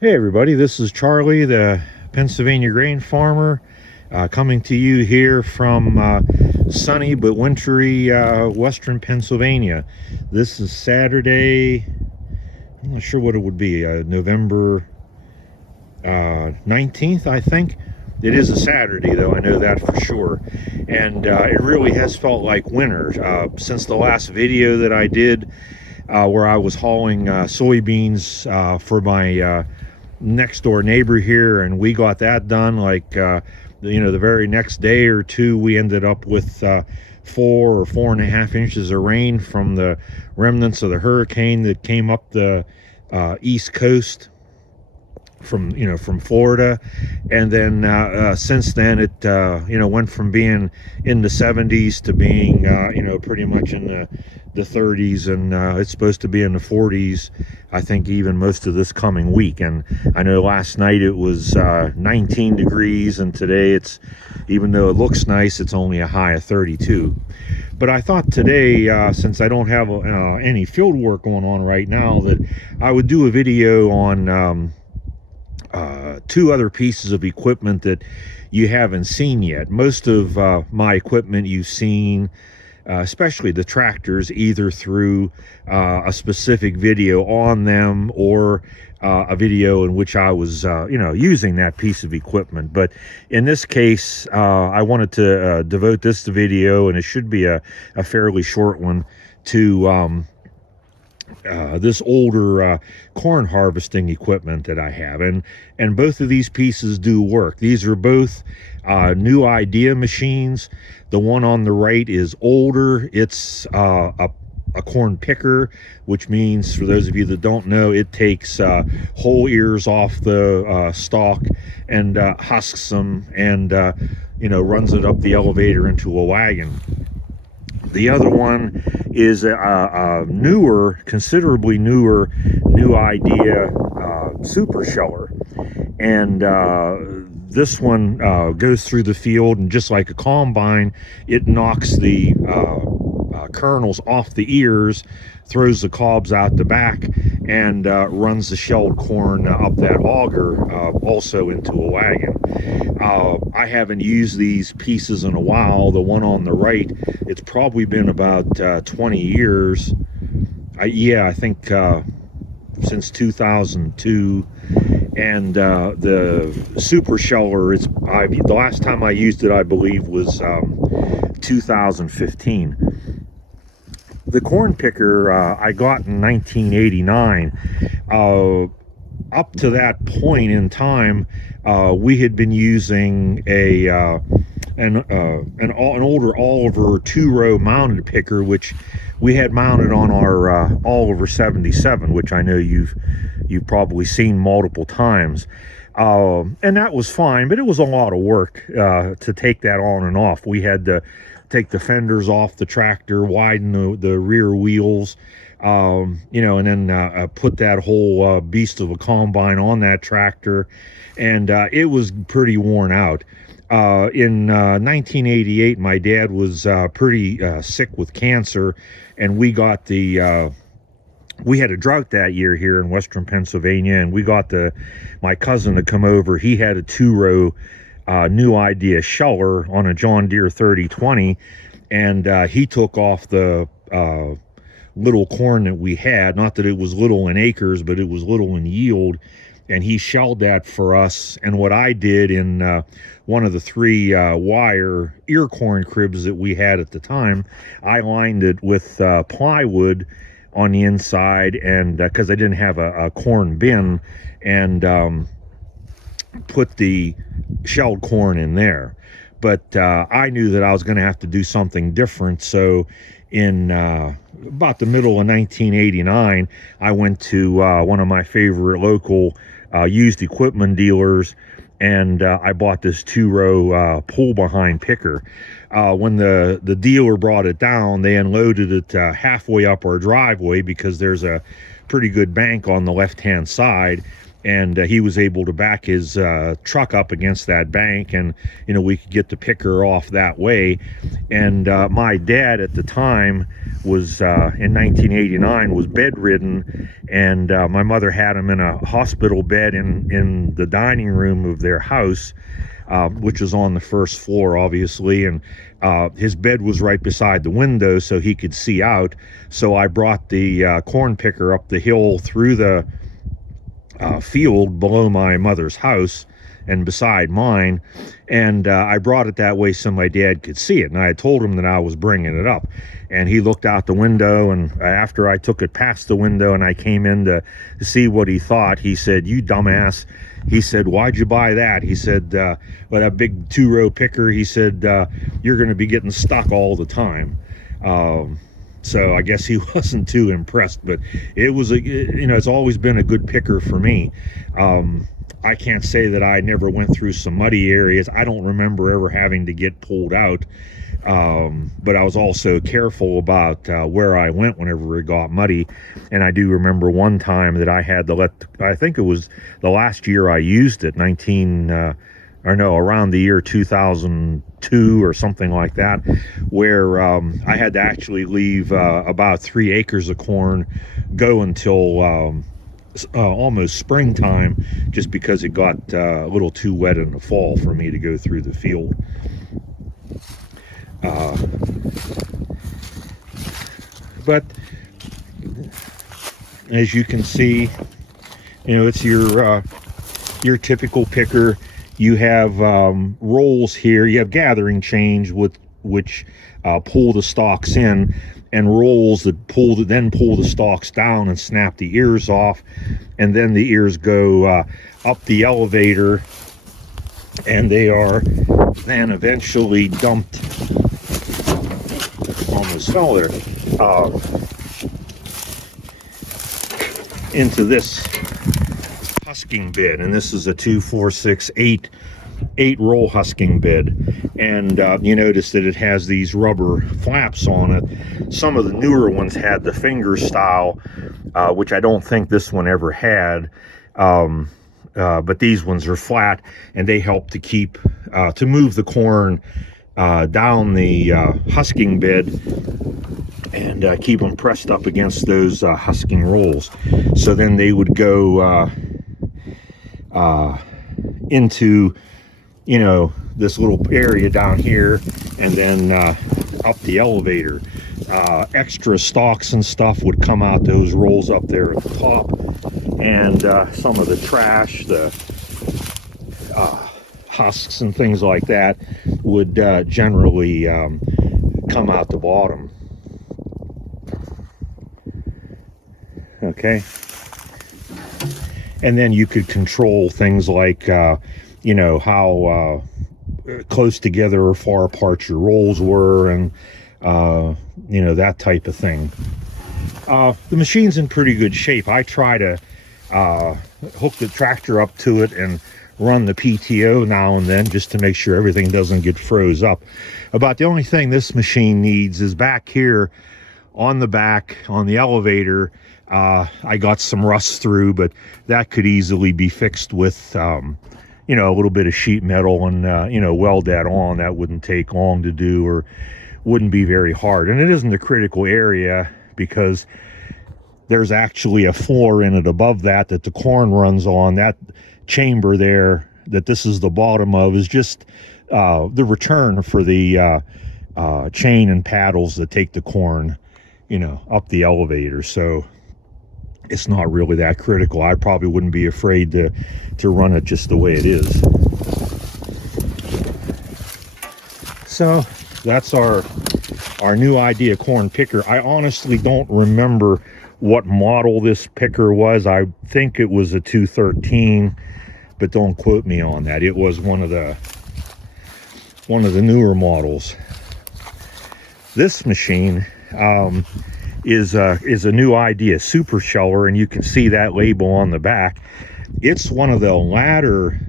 Hey everybody, this is Charlie, the Pennsylvania grain farmer, coming to you here from sunny but wintry western Pennsylvania. This is Saturday, I'm not sure what it would be, November 19th, I think. It is a Saturday, though, I know that for sure. And it really has felt like winter. Since the last video that I did, where I was hauling soybeans for my next door neighbor here, and we got that done the very next day or two. We ended up with 4 or 4.5 inches of rain from the remnants of the hurricane that came up the east coast from Florida. And then since then it went from being in the 70s to being pretty much in the 30s, and it's supposed to be in the 40s, I think, even most of this coming week. And I know last night it was 19 degrees, and today it's, even though it looks nice, it's only a high of 32. But I thought today, since I don't have any field work going on right now, that I would do a video on two other pieces of equipment that you haven't seen yet. Most of my equipment you've seen, especially the tractors, either through a specific video on them or a video in which I was using that piece of equipment. But in this case, I wanted to devote this video, and it should be a fairly short one, to this older corn harvesting equipment that I have, and both of these pieces do work. These are both new idea machines. The one on the right is older. It's a corn picker, which means, for those of you that don't know, it takes whole ears off the stalk and husks them, and runs it up the elevator into a wagon. The other one is a newer, considerably newer, new idea super sheller. And this one goes through the field, and just like a combine, it knocks the kernels off the ears, throws the cobs out the back, and runs the shelled corn up that auger, also into a wagon. I haven't used these pieces in a while. The one on the right, it's probably been about 20 years. I think since 2002. And the super sheller, the last time I used it, I believe, was 2015. The corn picker I got in 1989. Up to that point in time, we had been using an older Oliver 2-row mounted picker, which we had mounted on our Oliver 77, which I know you've probably seen multiple times. And that was fine, but it was a lot of work to take that on and off. We had to take the fenders off the tractor, widen the rear wheels, and then put that whole beast of a combine on that tractor, and it was pretty worn out. In 1988, my dad was pretty sick with cancer, and we had a drought that year here in western Pennsylvania, and we got my cousin to come over. He had a 2-row new idea sheller on a John Deere 3020, and he took off the little corn that we had. Not that it was little in acres, but it was little in yield, and he shelled that for us. And what I did in one of the 3 wire ear corn cribs that we had at the time, I lined it with plywood on the inside, and because I didn't have a corn bin, and put the shelled corn in there. But I knew that I was going to have to do something different, so in about the middle of 1989, I went to one of my favorite local used equipment dealers, and I bought this 2-row pull-behind picker. When the dealer brought it down, they unloaded it halfway up our driveway, because there's a pretty good bank on the left-hand side, and he was able to back his truck up against that bank, and we could get the picker off that way. And my dad at the time was in 1989 was bedridden, and my mother had him in a hospital bed in the dining room of their house, which was on the first floor, obviously, and his bed was right beside the window so he could see out. So I brought the corn picker up the hill through the field below my mother's house and beside mine, and I brought it that way so my dad could see it. And I had told him that I was bringing it up, and he looked out the window, and after I took it past the window and I came in to see what he thought, he said, "You dumbass," he said, "why'd you buy that?" He said, "Well, that big 2-row picker," he said, "you're going to be getting stuck all the time." So I guess he wasn't too impressed, but it was it's always been a good picker for me. I can't say that I never went through some muddy areas. I don't remember ever having to get pulled out, but I was also careful about where I went whenever it got muddy. And I do remember one time that I had to I think it was the last year I used it, around the year 2002 or something like that, where I had to actually leave about 3 acres of corn go until almost springtime, just because it got a little too wet in the fall for me to go through the field. But as you can see, it's your typical picker. You have rolls here. You have gathering chains which pull the stalks in, and rolls that then pull the stalks down and snap the ears off, and then the ears go up the elevator, and they are then eventually dumped. Almost fell there. Into this husking bed, and this is a 2, 4, 6, 8 roll husking bed, and you notice that it has these rubber flaps on it. Some of the newer ones had the finger style, which I don't think this one ever had, but these ones are flat, and they help to keep to move the corn down the husking bed and keep them pressed up against those husking rolls. So then they would go into this little area down here, and then up the elevator. Extra stalks and stuff would come out those rolls up there at the top, and some of the trash, the husks and things like that would generally come out the bottom. Okay. And then you could control things like, how close together or far apart your rolls were, and, that type of thing. The machine's in pretty good shape. I try to hook the tractor up to it and run the PTO now and then, just to make sure everything doesn't get froze up. About the only thing this machine needs is back here on the back, on the elevator. I got some rust through, but that could easily be fixed with, a little bit of sheet metal and, weld that on. That wouldn't take long to do, or wouldn't be very hard. And it isn't a critical area, because there's actually a floor in it above that the corn runs on. That chamber there that this is the bottom of is just the return for the chain and paddles that take the corn, up the elevator. So it's not really that critical. I probably wouldn't be afraid to run it just the way it is. So that's our new idea corn picker. I honestly don't remember what model this picker was. I think it was a 213, but don't quote me on that. It was one of the newer models. This machine is a new idea super sheller, and you can see that label on the back. It's one of the latter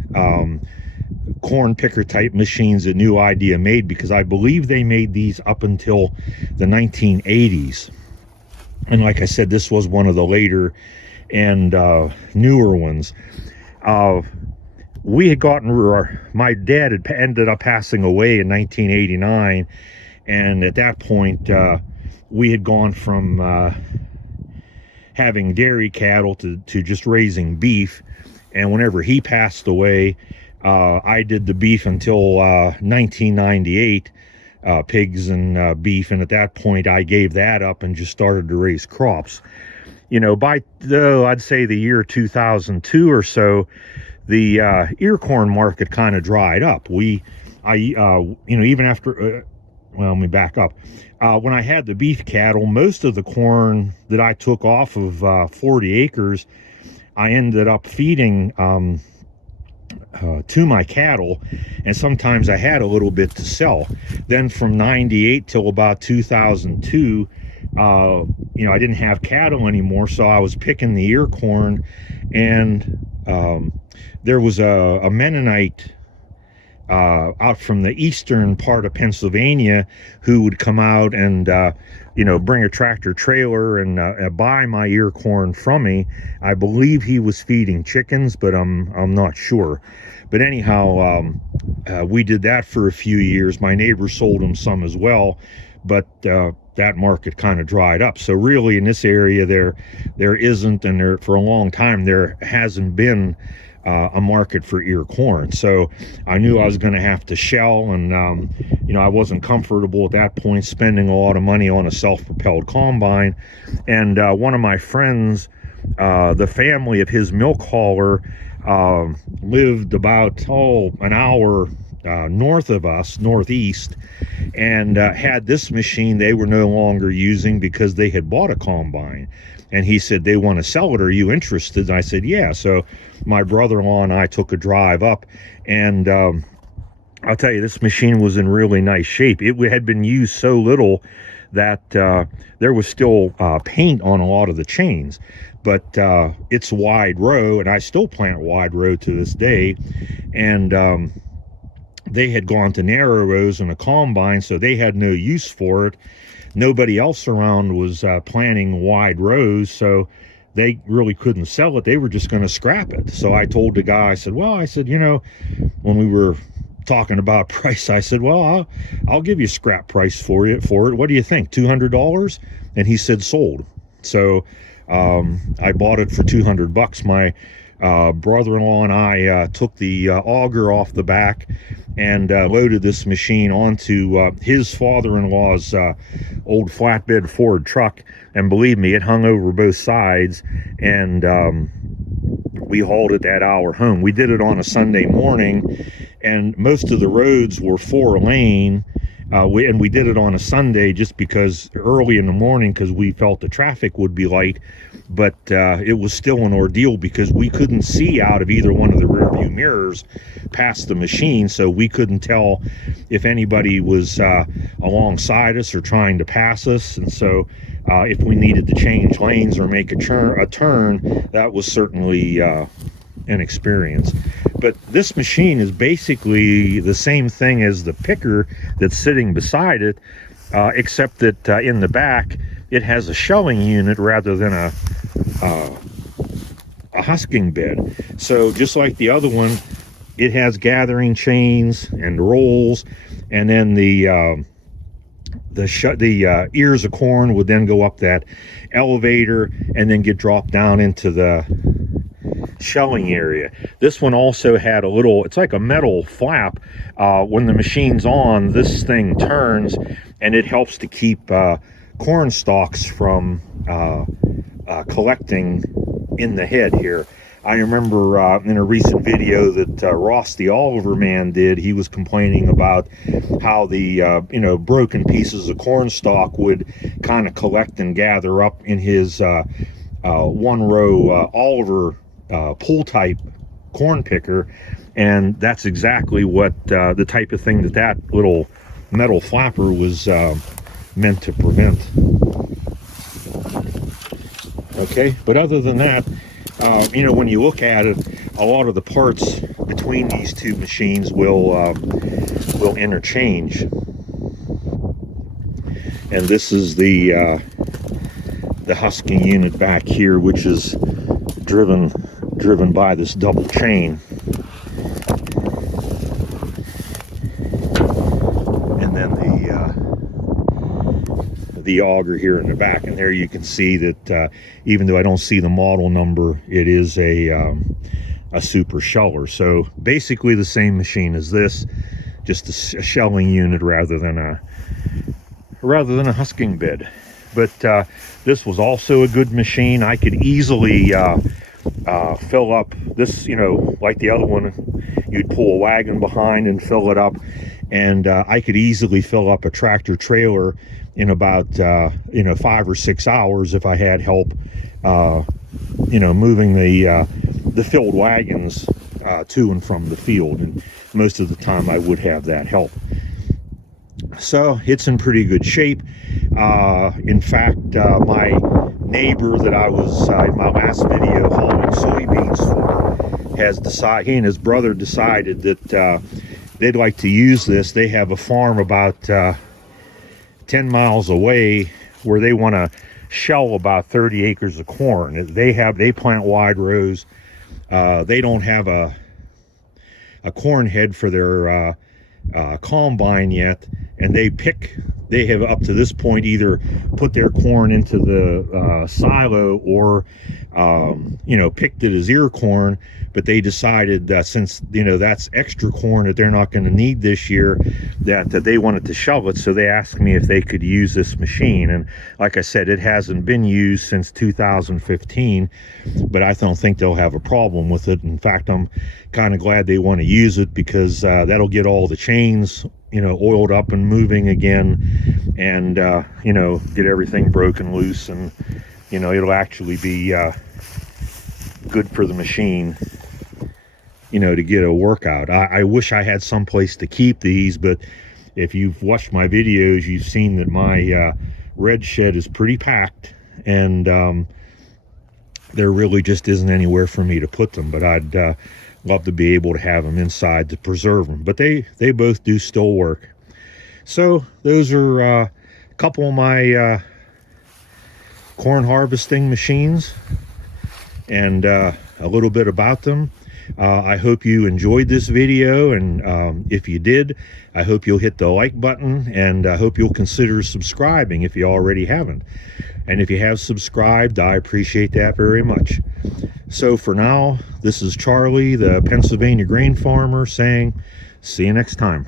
corn picker type machines that New Idea made, because I believe they made these up until the 1980s. And like I said, this was one of the later and newer ones. uh, we had my dad had ended up passing away in 1989, and at that point we had gone from having dairy cattle to just raising beef. And whenever he passed away, I did the beef until 1998, pigs and beef, and at that point I gave that up and just started to raise crops. By I'd say the year 2002 or so, the ear corn market kind of dried up. Even after, well, let me back up. When I had the beef cattle, most of the corn that I took off of 40 acres, I ended up feeding to my cattle, and sometimes I had a little bit to sell. Then from 98 till about 2002, I didn't have cattle anymore, so I was picking the ear corn, and there was a Mennonite out from the eastern part of Pennsylvania who would come out and bring a tractor trailer and buy my ear corn from me. I believe he was feeding chickens, but I'm not sure. But anyhow, we did that for a few years. My neighbor sold him some as well, but that market kind of dried up. So really in this area there isn't, and there for a long time there hasn't been a market for ear corn. So I knew I was going to have to shell, and I wasn't comfortable at that point spending a lot of money on a self-propelled combine. And one of my friends, the family of his milk hauler, lived about an hour north of us, northeast, and had this machine they were no longer using because they had bought a combine. And he said, they want to sell it. Are you interested? And I said, yeah. So my brother-in-law and I took a drive up, and I'll tell you, this machine was in really nice shape. It had been used so little that there was still paint on a lot of the chains, but it's wide row, and I still plant wide row to this day. And they had gone to narrow rows in a combine, so they had no use for it. Nobody else around was planting wide rows, so they really couldn't sell it. They were just going to scrap it. So I told the guy, I said, when we were talking about price, I said, well, I'll give you scrap price for it. What do you think? $200? And he said, sold. So I bought it for $200. My brother-in-law and I took the auger off the back and loaded this machine onto his father-in-law's old flatbed Ford truck, and believe me, it hung over both sides, and we hauled it that hour home. We did it on a Sunday morning, and most of the roads were 4-lane, and we did it on a Sunday just because early in the morning, because we felt the traffic would be light. But it was still an ordeal because we couldn't see out of either one of the rear view mirrors past the machine, so we couldn't tell if anybody was alongside us or trying to pass us. And so if we needed to change lanes or make a turn, that was certainly an experience. But this machine is basically the same thing as the picker that's sitting beside it, except that in the back it has a shelling unit rather than a husking bed. So just like the other one, it has gathering chains and rolls, and then the ears of corn would then go up that elevator and then get dropped down into the shelling area. This one also had a little, it's like a metal flap. When the machine's on, this thing turns, and it helps to keep corn stalks from collecting in the head here. I remember in a recent video that Ross the Oliver Man did, he was complaining about how the broken pieces of corn stalk would kind of collect and gather up in his one row Oliver pull type corn picker, and that's exactly what the type of thing that little metal flapper was meant to prevent. Okay, but other than that, when you look at it, a lot of the parts between these two machines will interchange. And this is the husking unit back here, which is driven driven by this double chain. And then the auger here in the back, and there you can see that even though I don't see the model number, it is a super sheller. So basically the same machine as this, just a shelling unit rather than a husking bed. But this was also a good machine. I could easily fill up this, you know, like the other one, you'd pull a wagon behind and fill it up, and I could easily fill up a tractor trailer in about 5 or 6 hours if I had help moving the filled wagons to and from the field, and most of the time I would have that help. So it's in pretty good shape. In fact, my neighbor that I was in my last video hauling soybeans for has decided, he and his brother decided that they'd like to use this. They have a farm about 10 miles away where they want to shell about 30 acres of corn. They plant wide rows. They don't have a corn head for their combine yet, and they have up to this point either put their corn into the silo or picked it as ear corn. But they decided that since that's extra corn that they're not going to need this year, that they wanted to shell it. So they asked me if they could use this machine, and like I said, it hasn't been used since 2015, but I don't think they'll have a problem with it. In fact, I'm kind of glad they want to use it, because that'll get all the chains oiled up and moving again, and get everything broken loose, and it'll actually be good for the machine to get a workout. I wish I had some place to keep these, but if you've watched my videos, you've seen that my red shed is pretty packed, and there really just isn't anywhere for me to put them. But I'd love to be able to have them inside to preserve them. But they both do still work. So those are a couple of my corn harvesting machines, and a little bit about them. I hope you enjoyed this video, and if you did, I hope you'll hit the like button, and I hope you'll consider subscribing if you already haven't. And if you have subscribed, I appreciate that very much. So for now, this is Charlie, the Pennsylvania grain farmer, saying, see you next time.